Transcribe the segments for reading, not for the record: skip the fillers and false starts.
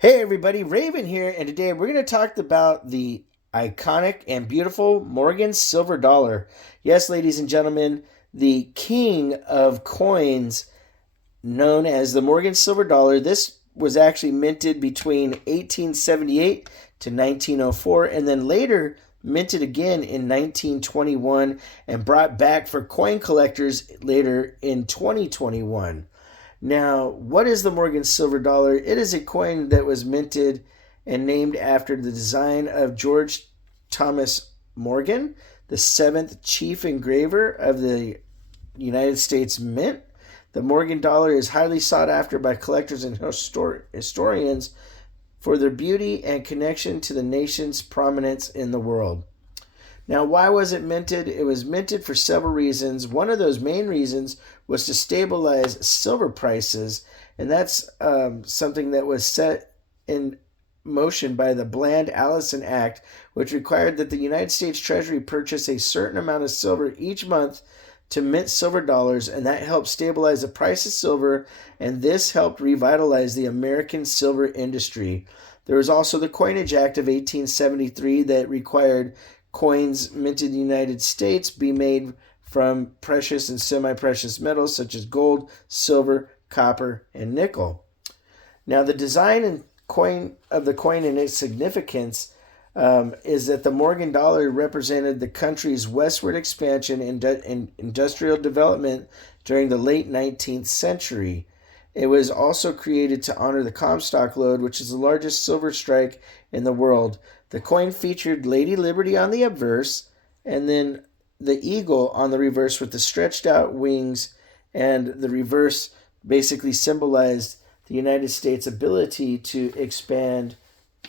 Hey everybody, Raven here, and today we're going to talk about the iconic and beautiful Morgan silver dollar. Yes, ladies and gentlemen, the king of coins known as the Morgan silver dollar. This was actually minted between 1878 to 1904 and then later minted again in 1921 and brought back for coin collectors later in 2021. Now, what is the Morgan silver dollar? It is a coin that was minted and named after the design of George Thomas Morgan, the seventh chief engraver of the United States Mint. The Morgan dollar is highly sought after by collectors and historians for their beauty and connection to the nation's prominence in the world. Now, why was it minted? It was minted for several reasons. One of those main reasons was to stabilize silver prices, and that's something that was set in motion by the Bland-Allison Act, which required that the United States Treasury purchase a certain amount of silver each month to mint silver dollars, and that helped stabilize the price of silver, and this helped revitalize the American silver industry. There was also the Coinage Act of 1873 that required coins minted in the United States be made from precious and semi-precious metals such as gold, silver, copper, and nickel. Now, the design and coin of the coin and its significance is that the Morgan dollar represented the country's westward expansion and industrial development during the late 19th century. It was also created to honor the Comstock Lode, which is the largest silver strike in the world. The coin featured Lady Liberty on the obverse and then the eagle on the reverse with the stretched out wings, and the reverse basically symbolized the United States' ability to expand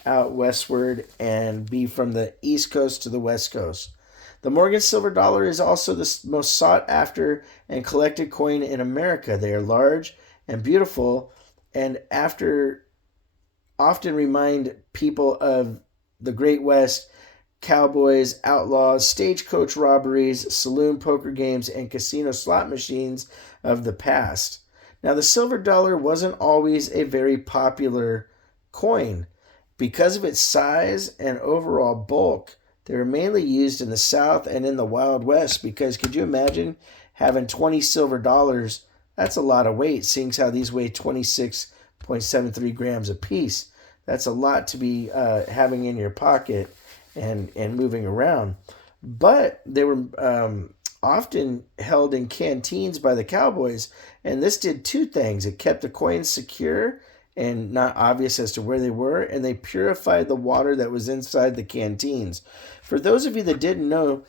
out westward and be from the East Coast to the West Coast. The Morgan silver dollar is also the most sought after and collected coin in America. They are large and beautiful, and after often remind people of the Great West, cowboys, outlaws, stagecoach robberies, saloon poker games, and casino slot machines of the past. Now, the silver dollar wasn't always a very popular coin. Because of its size and overall bulk, they were mainly used in the South and in the Wild West. Because could you imagine having 20 silver dollars? That's a lot of weight, seeing how these weigh 26.73 grams apiece. That's a lot to be having in your pocket and moving around. But they were often held in canteens by the cowboys, and this did two things. It kept the coins secure and not obvious as to where they were, and they purified the water that was inside the canteens. For those of you that didn't know,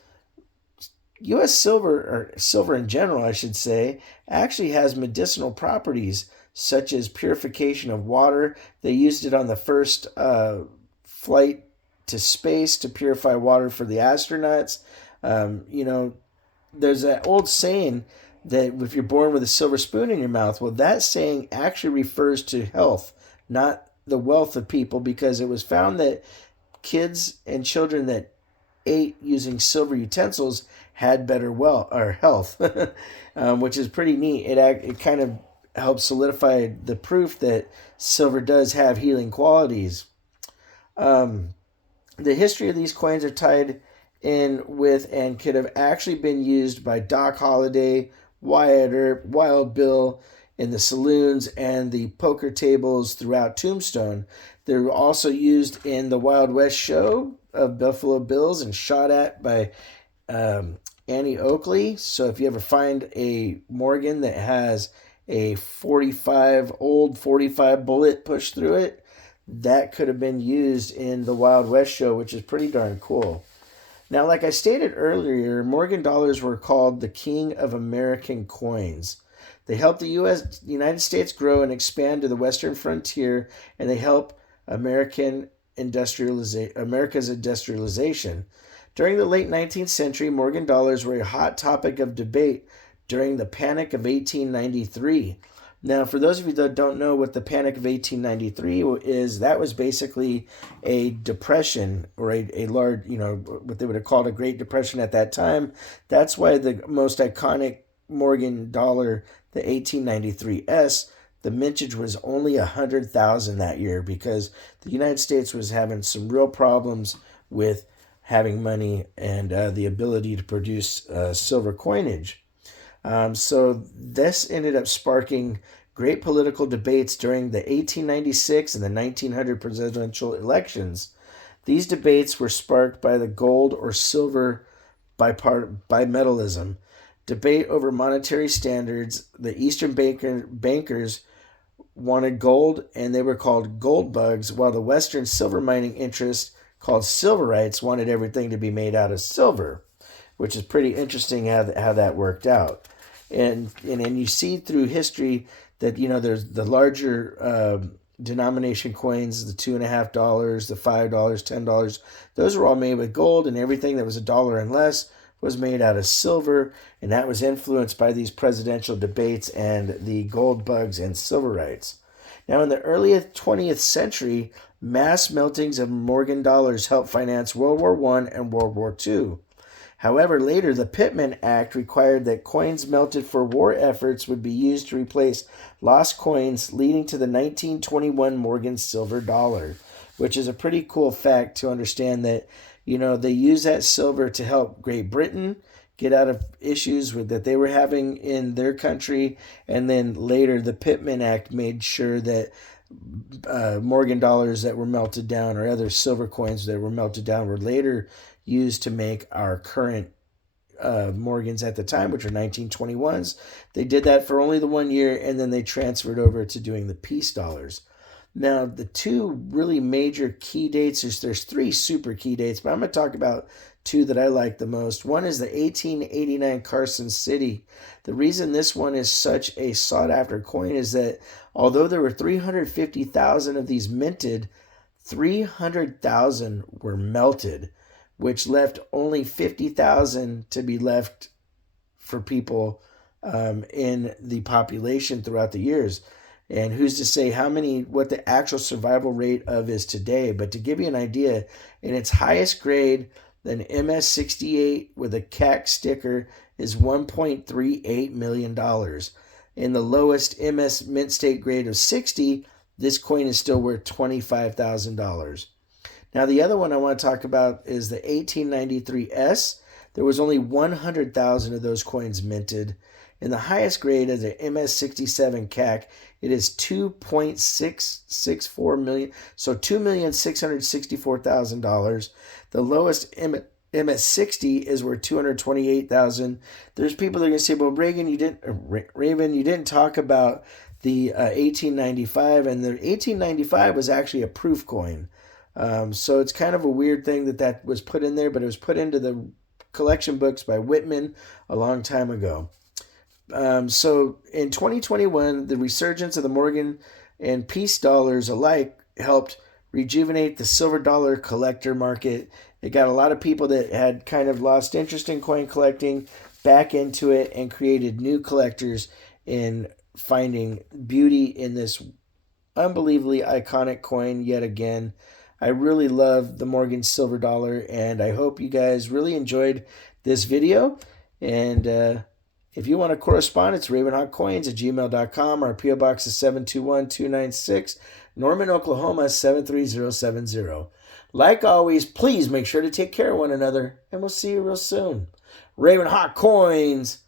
U.S. silver, or silver in general, I should say, actually has medicinal properties such as purification of water. They used it on the first flight to space to purify water for the astronauts. There's that old saying that if you're born with a silver spoon in your mouth, well, that saying actually refers to health, not the wealth of people, because it was found that kids and children that ate using silver utensils had better health, which is pretty neat. It kind of helps solidify the proof that silver does have healing qualities. The history of these coins are tied in with and could have actually been used by Doc Holliday, Wyatt Earp, Wild Bill in the saloons and the poker tables throughout Tombstone. They were also used in the Wild West show of Buffalo Bills and shot at by Annie Oakley. So if you ever find a Morgan that has a 45 bullet pushed through it, that could have been used in the Wild West show, which is pretty darn cool. Now, like I stated earlier, Morgan dollars were called the king of American coins. They helped the United States grow and expand to the western frontier, and they help America's industrialization. During the late 19th century, Morgan dollars were a hot topic of debate during the Panic of 1893. Now, for those of you that don't know what the Panic of 1893 is, that was basically a depression, or a large, what they would have called a Great Depression at that time. That's why the most iconic Morgan dollar, the 1893S, the mintage was only 100,000 that year because the United States was having some real problems with having money and the ability to produce silver coinage. So this ended up sparking great political debates during the 1896 and the 1900 presidential elections. These debates were sparked by the gold or silver bimetallism, debate over monetary standards. The Eastern bankers wanted gold, and they were called gold bugs, while the Western silver mining interests, called silverites, wanted everything to be made out of silver, which is pretty interesting how that worked out. And you see through history that there's the larger denomination coins, the $2.50, the $5, $10. Those were all made with gold, and everything that was $1 and less was made out of silver, and that was influenced by these presidential debates and the gold bugs and silverites. Now, in the early 20th century, mass meltings of Morgan dollars helped finance World War I and World War II. However, later, the Pittman Act required that coins melted for war efforts would be used to replace lost coins, leading to the 1921 Morgan silver dollar, which is a pretty cool fact to understand that, they use that silver to help Great Britain get out of issues that they were having in their country. And then later, the Pittman Act made sure that Morgan dollars that were melted down or other silver coins that were melted down were later used to make our current Morgans at the time, which are 1921s. They did that for only the 1 year, and then they transferred over to doing the peace dollars. Now, the two really major key dates, there's three super key dates, but I'm going to talk about two that I like the most. One is the 1889 Carson City. The reason this one is such a sought-after coin is that although there were 350,000 of these minted, 300,000 were melted, which left only 50,000 to be left for people in the population throughout the years. And who's to say what the actual survival rate of is today? But to give you an idea, in its highest grade, an MS-68 with a CAC sticker is $1.38 million. In the lowest MS mint state grade of 60, this coin is still worth $25,000. Now, the other one I want to talk about is the 1893S. There was only 100,000 of those coins minted. In the highest grade of the MS-67 CAC, it is $2.664 million, so $2,664,000. The lowest MS-60 is worth $228,000. There's people that are going to say, well, Raven, you didn't talk about the 1895, and the 1895 was actually a proof coin. So it's kind of a weird thing that was put in there, but it was put into the collection books by Whitman a long time ago. So in 2021, the resurgence of the Morgan and peace dollars alike helped rejuvenate the silver dollar collector market. It got a lot of people that had kind of lost interest in coin collecting back into it and created new collectors in finding beauty in this unbelievably iconic coin yet again. I really love the Morgan silver dollar, and I hope you guys really enjoyed this video. And if you want to correspond, it's ravenhawkcoins@gmail.com. Our P.O. Box is 721-296, Norman, Oklahoma 73070. Like always, please make sure to take care of one another, and we'll see you real soon. Ravenhawk Coins,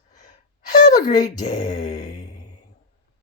have a great day.